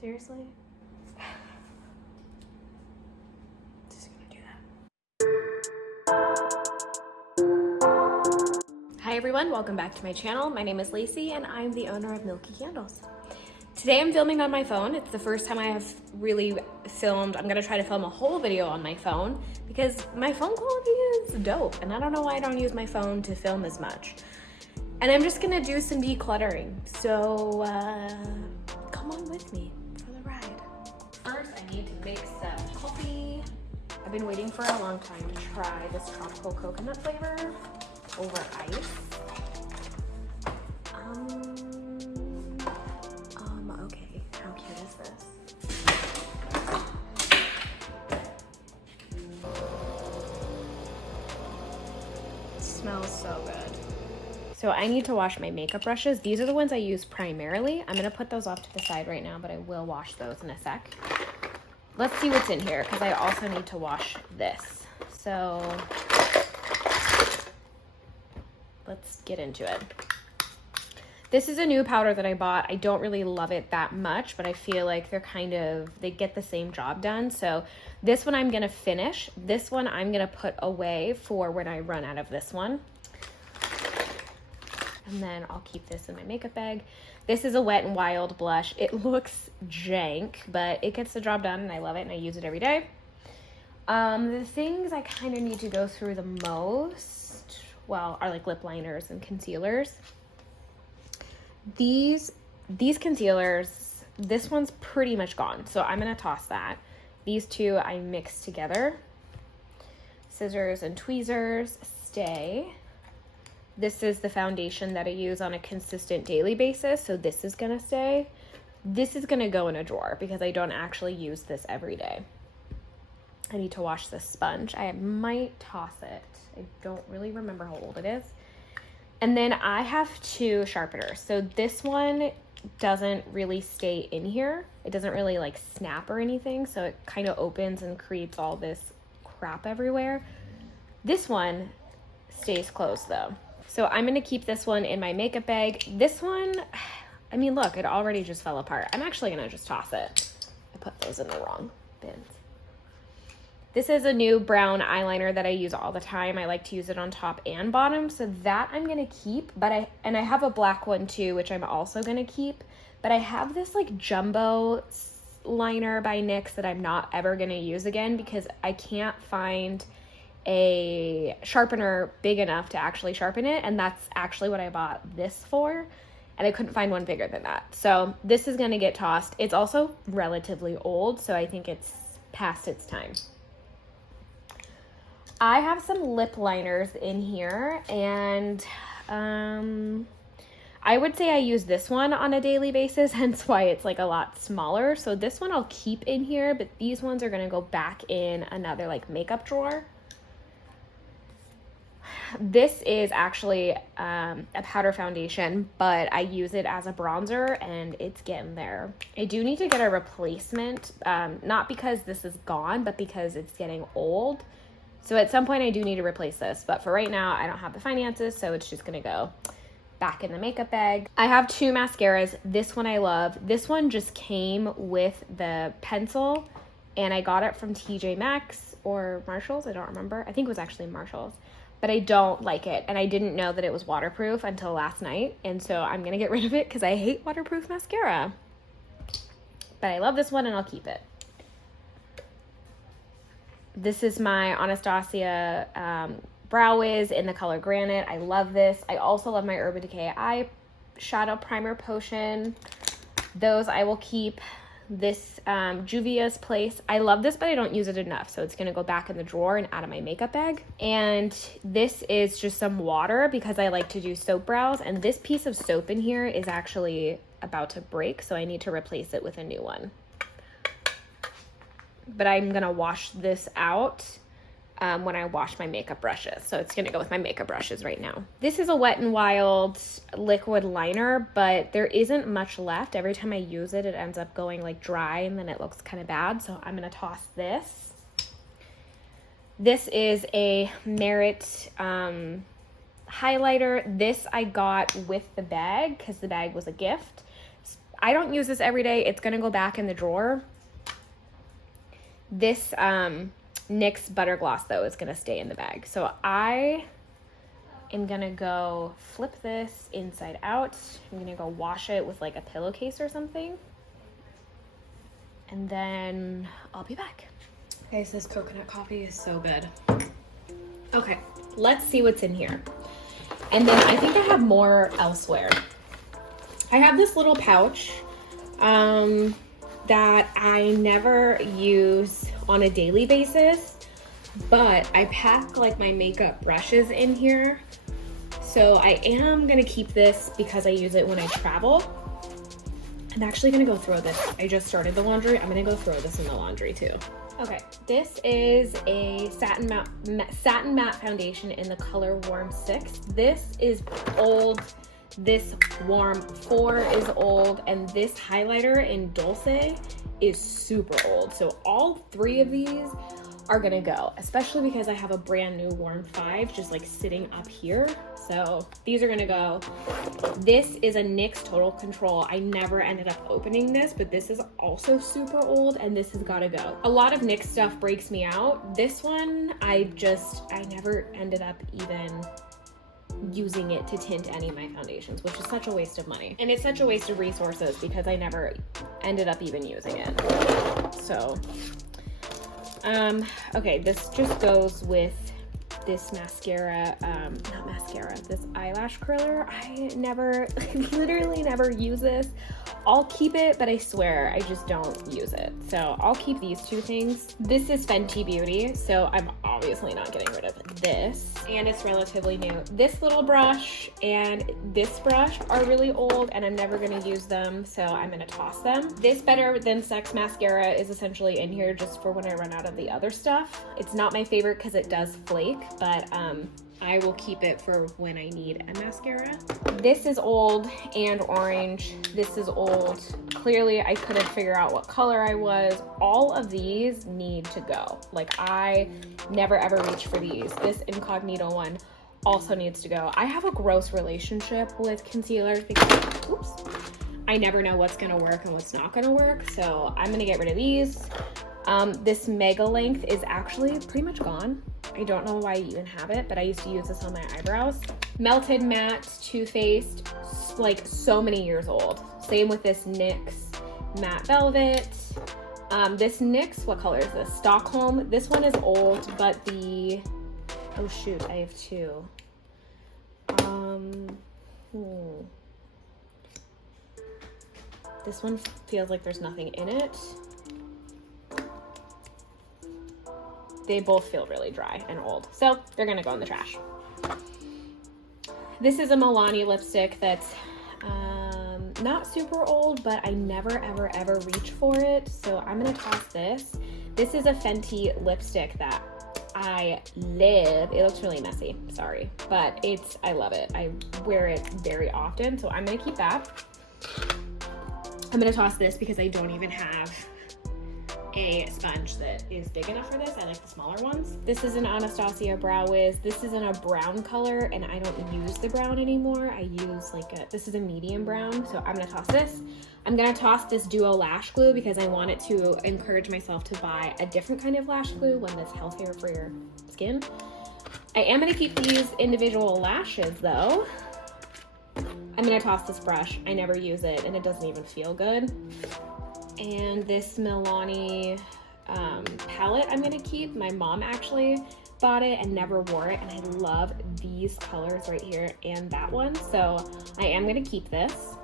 Seriously? Just gonna do that. Hi everyone, welcome back to my channel. My name is Lacey and I'm the owner of Milky Candles. Today I'm filming on my phone. It's the first time I have really filmed. I'm gonna try to film a whole video on my phone because my phone quality is dope and I don't know why I don't use my phone to film as much. And I'm just gonna do some decluttering. So come on with me for the ride. First, I need to make some coffee. I've been waiting for a long time to try this tropical coconut flavor over ice. Okay, how cute is this? It smells so good. So I need to wash my makeup brushes. These are the ones I use primarily. I'm gonna put those off to the side right now, but I will wash those in a sec. Let's see what's in here, because I also need to wash this. So let's get into it. This is a new powder that I bought. I don't really love it that much, but I feel like they get the same job done. So this one I'm gonna finish. This one I'm gonna put away for when I run out of this one. And then I'll keep this in my makeup bag. This is a Wet n Wild blush. It looks jank, but it gets the job done and I love it and I use it every day. The things I kind of need to go through the most, well, are like lip liners and concealers. These concealers, this one's pretty much gone, so I'm gonna toss that. These two I mix together. Scissors and tweezers stay. This is the foundation that I use on a consistent daily basis, so this is gonna stay. This is gonna go in a drawer because I don't actually use this every day. I need to wash this sponge. I might toss it. I don't really remember how old it is. And then I have two sharpeners. So this one doesn't really stay in here. It doesn't really like snap or anything, so it kind of opens and creates all this crap everywhere. This one stays closed though. So I'm gonna keep this one in my makeup bag. This one, I mean, look, it already just fell apart. I'm actually gonna just toss it. I put those in the wrong bins. This is a new brown eyeliner that I use all the time. I like to use it on top and bottom, so that I'm gonna keep, but I have a black one too, which I'm also gonna keep, but I have this like jumbo liner by NYX that I'm not ever gonna use again because I can't find a sharpener big enough to actually sharpen it, and that's actually what I bought this for, and I couldn't find one bigger than that. So this is gonna get tossed. It's also relatively old, so I think it's past its time. I have some lip liners in here, and I would say I use this one on a daily basis, hence why it's like a lot smaller. So this one I'll keep in here, but these ones are gonna go back in another like makeup drawer. This is actually a powder foundation, but I use it as a bronzer and it's getting there. I do need to get a replacement, not because this is gone, but because it's getting old. So at some point I do need to replace this, but for right now I don't have the finances, so it's just gonna go back in the makeup bag. I have two mascaras. This one I love. This one just came with the pencil and I got it from TJ Maxx or Marshalls, I don't remember. I think it was actually Marshalls, but I don't like it and I didn't know that it was waterproof until last night, and so I'm gonna get rid of it because I hate waterproof mascara. But I love this one and I'll keep it. This is my Anastasia Brow Wiz in the color Granite. I love this. I also love my Urban Decay Eye Shadow Primer Potion. Those I will keep. This Juvia's Place. I love this, but I don't use it enough, so it's going to go back in the drawer and out of my makeup bag. And this is just some water because I like to do soap brows, and this piece of soap in here is actually about to break, so I need to replace it with a new one. But I'm gonna wash this out when I wash my makeup brushes. So it's gonna go with my makeup brushes right now. This is a Wet n Wild liquid liner, but there isn't much left. Every time I use it, it ends up going like dry and then it looks kind of bad. So I'm gonna toss this. This is a Merit highlighter. This I got with the bag because the bag was a gift. I don't use this every day. It's gonna go back in the drawer. This NYX Butter Gloss though is gonna stay in the bag. So I am gonna go flip this inside out. I'm gonna go wash it with like a pillowcase or something. And then I'll be back. Guys, this coconut coffee is so good. Okay, let's see what's in here. And then I think I have more elsewhere. I have this little pouch that I never use on a daily basis, but I pack like my makeup brushes in here. So I am gonna keep this because I use it when I travel. I'm actually gonna go throw this. I just started the laundry. I'm gonna go throw this in the laundry too. Okay, this is a satin matte foundation in the color Warm 6. This is old. This Warm 4 is old, and this highlighter in Dulce is super old. So all 3 of these are gonna go, especially because I have a brand new Warm 5 just like sitting up here. So these are gonna go. This is a NYX Total Control. I never ended up opening this, but this is also super old and this has gotta go. A lot of NYX stuff breaks me out. This one, I never ended up even using it to tint any of my foundations, which is such a waste of money. And it's such a waste of resources because I never ended up even using it. So, okay, this just goes with this mascara, this eyelash curler. I literally never use this. I'll keep it, but I swear I just don't use it. So I'll keep these 2 things. This is Fenty Beauty, so I'm obviously not getting rid of this. And it's relatively new. This little brush and this brush are really old and I'm never gonna use them, so I'm gonna toss them. This Better Than Sex mascara is essentially in here just for when I run out of the other stuff. It's not my favorite because it does flake, but I will keep it for when I need a mascara. This is old and orange. This is old. Clearly, I couldn't figure out what color I was. All of these need to go. Like, I never ever reach for these. This Incognito one also needs to go. I have a gross relationship with concealers because, oops, I never know what's gonna work and what's not gonna work. So I'm gonna get rid of these. This Mega Length is actually pretty much gone. I don't know why I even have it, but I used to use this on my eyebrows. Melted Matte Too Faced, like so many years old. Same with this NYX Matte Velvet. This NYX, what color is this? Stockholm. This one is old, but oh shoot, I have 2. This one feels like there's nothing in it. They both feel really dry and old, so they're gonna go in the trash. This is a Milani lipstick that's not super old, but I never ever reach for it, so I'm gonna toss this. This is a Fenty lipstick that I love. It looks really messy, sorry, but I love it. I wear it very often, so I'm gonna keep that. I'm gonna toss this because I don't even have a sponge that is big enough for this. I like the smaller ones. This is an Anastasia Brow Wiz. This is in a brown color and I don't use the brown anymore. I use this is a medium brown, so I'm gonna toss this. I'm gonna toss this Duo Lash Glue because I wanted to encourage myself to buy a different kind of lash glue, one that's healthier for your skin. I am gonna keep these individual lashes though. I'm gonna toss this brush. I never use it and it doesn't even feel good. And this Milani palette I'm gonna keep. My mom actually bought it and never wore it, and I love these colors right here and that one, so I am gonna keep this.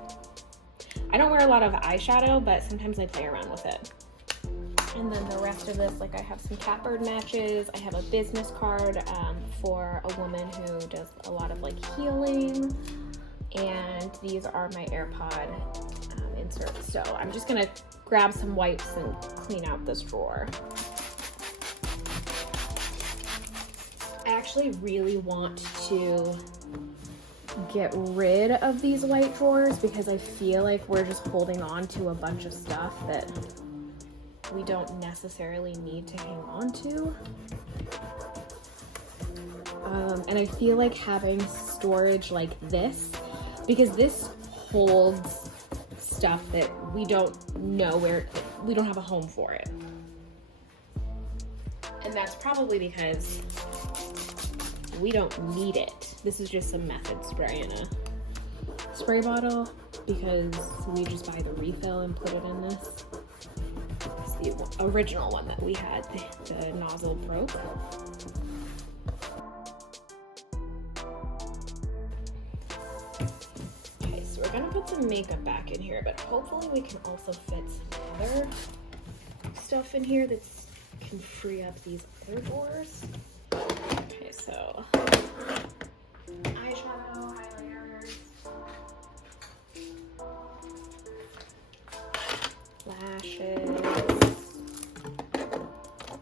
I don't wear a lot of eyeshadow, but sometimes I play around with it. And then the rest of this, like I have some catbird matches. I have a business card for a woman who does a lot of like healing, and these are my AirPod inserts. So I'm just gonna grab some wipes and clean out this drawer. I actually really want to get rid of these white drawers because I feel like we're just holding on to a bunch of stuff that we don't necessarily need to hang on to. And I feel like having storage like this, because this holds stuff stuff that we don't know where, we don't have a home for it. And that's probably because we don't need it. This is just some method spray in a spray bottle because we just buy the refill and put it in this. It's the original one that we had, the nozzle broke. Okay, so we're gonna put some makeup back in here, but hopefully we can also fit some other stuff in here that can free up these other drawers. Okay, so eyeshadow, highlighters, lashes,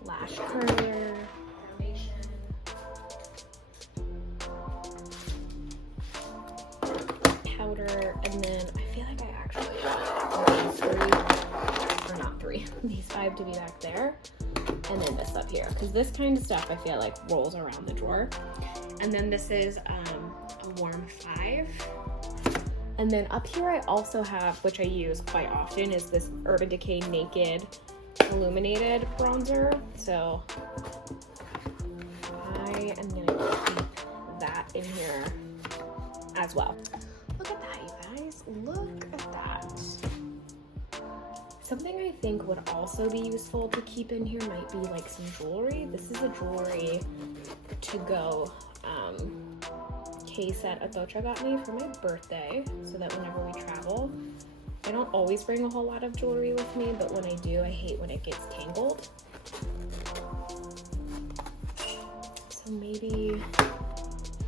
lash curler, foundation, powder, and then I feel like I actually want these 5 to be back there, and then this up here, because this kind of stuff I feel like rolls around the drawer. And then this is a warm 5. And then up here I also have, which I use quite often, is this Urban Decay Naked Illuminated Bronzer. So I am gonna keep that in here as well. Look at that, you guys. Look at that. Something I think would also be useful to keep in here might be like some jewelry. This is a jewelry to go case that Atocha got me for my birthday, so that whenever we travel, I don't always bring a whole lot of jewelry with me, but when I do, I hate when it gets tangled. So maybe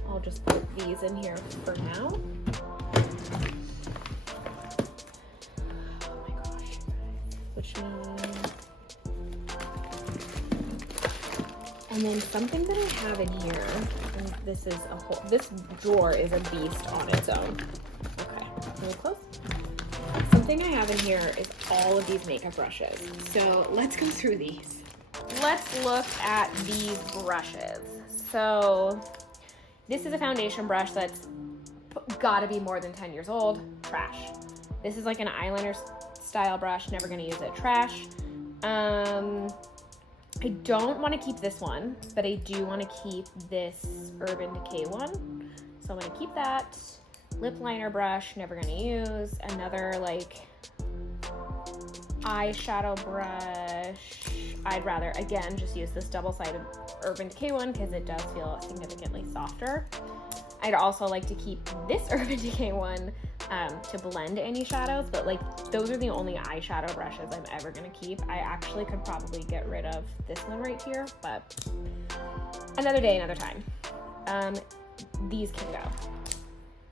I'll just put these in here for now. And then something that I have in here, and this drawer is a beast on its own. Okay, a little close. Something I have in here is all of these makeup brushes. So let's go through these. Let's look at these brushes. So this is a foundation brush that's gotta be more than 10 years old. Trash. This is like an eyeliner style brush, never gonna use it. Trash. I don't want to keep this one, but I do want to keep this Urban Decay one. So I'm going to keep that. Lip liner brush, never going to use. Another like eyeshadow brush. I'd rather, again, just use this double-sided Urban Decay one because it does feel significantly softer. I'd also like to keep this Urban Decay one to blend any shadows, but like those are the only eyeshadow brushes I'm ever gonna keep. I actually could probably get rid of this one right here, but another day, another time. These can go.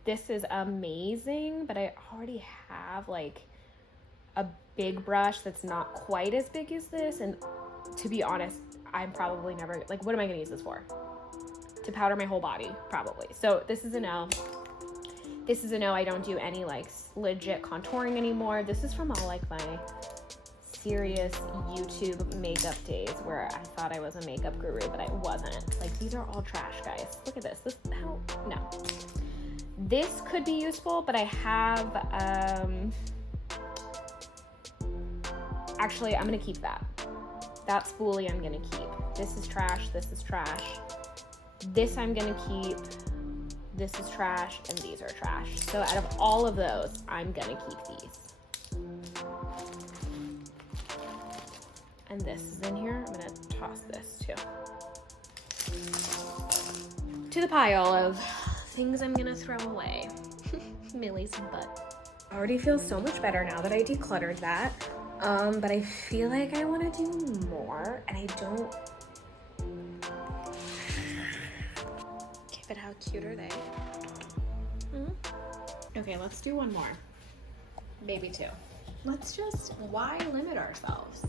This is amazing, but I already have like a big brush that's not quite as big as this, and to be honest, I'm probably never, like, what am I gonna use this for? To powder my whole body, probably. So this is a no. This is a no. I don't do any like legit contouring anymore. This is from all like my serious YouTube makeup days where I thought I was a makeup guru, but I wasn't. Like, these are all trash, guys. Look at this. No. This could be useful, but I have, actually, I'm gonna keep that. That spoolie I'm gonna keep. This is trash, this is trash. This I'm gonna keep. This is trash, and these are trash. So out of all of those, I'm gonna keep these. And this is in here. I'm gonna toss this too. To the pile of things I'm gonna throw away. Millie's butt. I already feel so much better now that I decluttered that. But I feel like I wanna do more, and I don't. But how cute are they? Okay, let's do one more. Maybe 2. Let's just, why limit ourselves?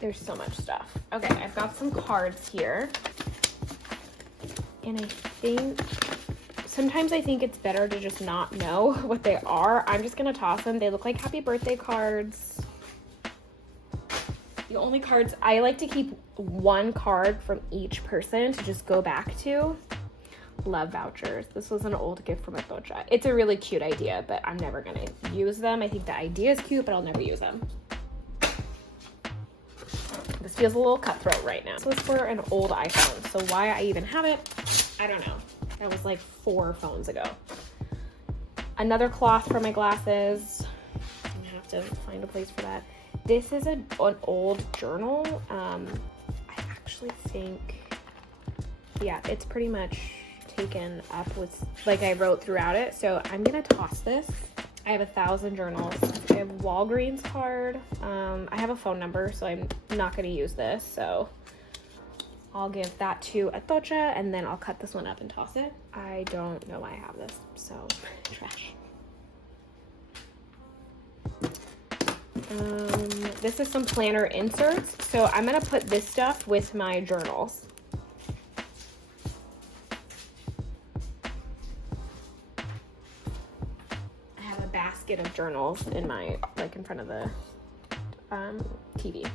There's so much stuff. Okay, I've got some cards here. And I think, sometimes I think it's better to just not know what they are. I'm just gonna toss them. They look like happy birthday cards. The only cards, I like to keep one card from each person to just go back to. love vouchers. This was an old gift from Atocha. It's a really cute idea, but I'm never gonna use them. I think the idea is cute, but I'll never use them. This feels a little cutthroat right now. This was for an old iPhone, so why I even have it, I don't know. That was like 4 phones ago. Another cloth for my glasses. I'm gonna have to find a place for that. This is an old journal. I actually think, yeah, it's pretty much taken up with, like, I wrote throughout it. So I'm gonna toss this. I have 1,000 journals. I have Walgreens card. I have a phone number, so I'm not gonna use this. So I'll give that to Atocha, and then I'll cut this one up and toss it. I don't know why I have this, so trash. This is some planner inserts. So I'm gonna put this stuff with my journals. I have a basket of journals in my, like, in front of the TV.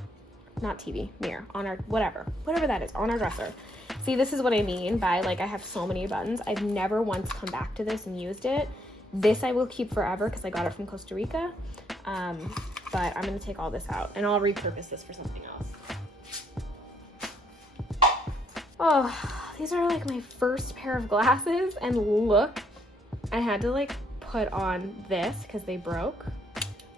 Not TV, mirror, on our, whatever that is, on our dresser. See, this is what I mean by, like, I have so many buttons. I've never once come back to this and used it. This I will keep forever because I got it from Costa Rica. But I'm gonna take all this out and I'll repurpose this for something else. Oh, these are like my first pair of glasses, and look, I had to like put on this because they broke.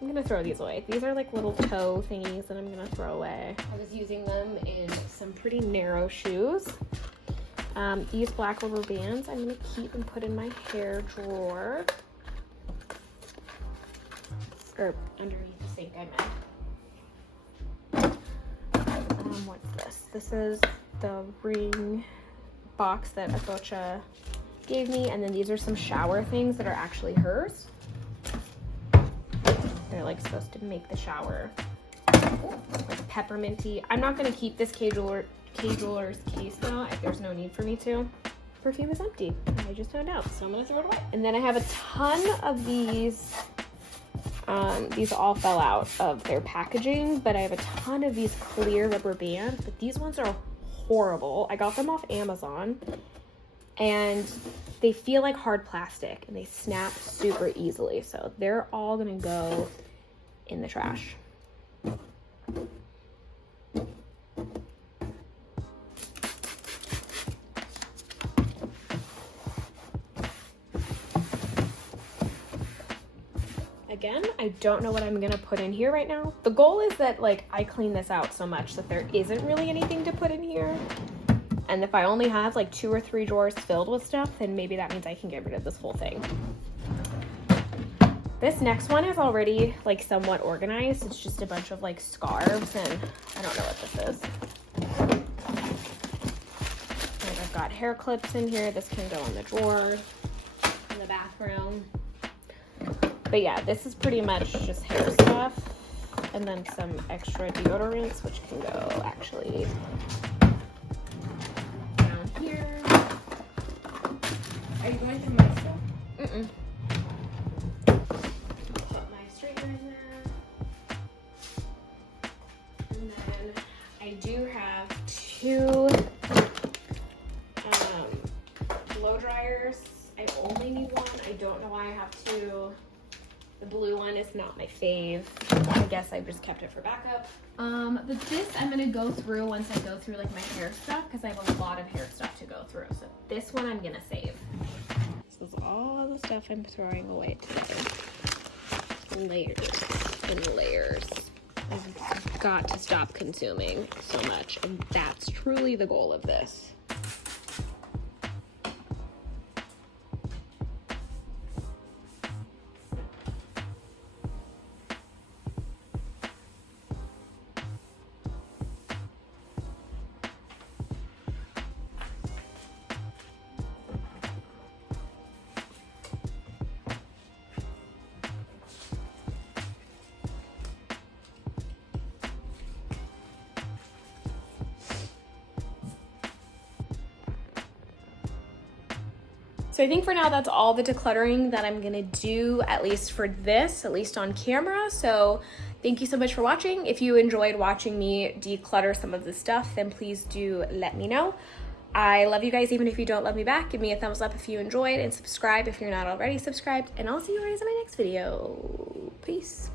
I'm gonna throw these away. These are like little toe thingies that I'm gonna throw away. I was using them in some pretty narrow shoes. These black rubber bands I'm gonna keep and put in my hair drawer. Or underneath the sink, I meant. What's this? This is the ring box that Atocha gave me, and then these are some shower things that are actually hers. They're like supposed to make the shower like pepperminty. I'm not gonna keep this Kay Jewelers case though. There's no need for me to. Perfume is empty. I just found out, so I'm gonna throw it away. And then I have a ton of these. These all fell out of their packaging, but I have a ton of these clear rubber bands, but these ones are horrible. I got them off Amazon, and they feel like hard plastic, and they snap super easily, so they're all gonna go in the trash. Again, I don't know what I'm gonna put in here right now. The goal is that, like, I clean this out so much that there isn't really anything to put in here. And if I only have like 2 or 3 drawers filled with stuff, then maybe that means I can get rid of this whole thing. This next one is already like somewhat organized. It's just a bunch of like scarves, and I don't know what this is. And I've got hair clips in here. This can go in the drawer in the bathroom. But yeah, this is pretty much just hair stuff, and then some extra deodorants, which can go actually down here. Are you going through my stuff? Mm-mm. Put my straightener in there. And then I do have 2 blow dryers. I only need one. I don't know why I have 2. The blue one is not my fave. I guess I just kept it for backup. But this I'm gonna go through once I go through like my hair stuff, because I have a lot of hair stuff to go through. So this one I'm gonna save. This is all the stuff I'm throwing away today. Layers and layers. I've got to stop consuming so much, and that's truly the goal of this. So I think for now that's all the decluttering that I'm gonna do, at least for this, at least on camera. So thank you so much for watching. If you enjoyed watching me declutter some of the stuff, then please do let me know. I love you guys even if you don't love me back. Give me a thumbs up if you enjoyed, and subscribe if you're not already subscribed, and I'll see you guys in my next video. Peace.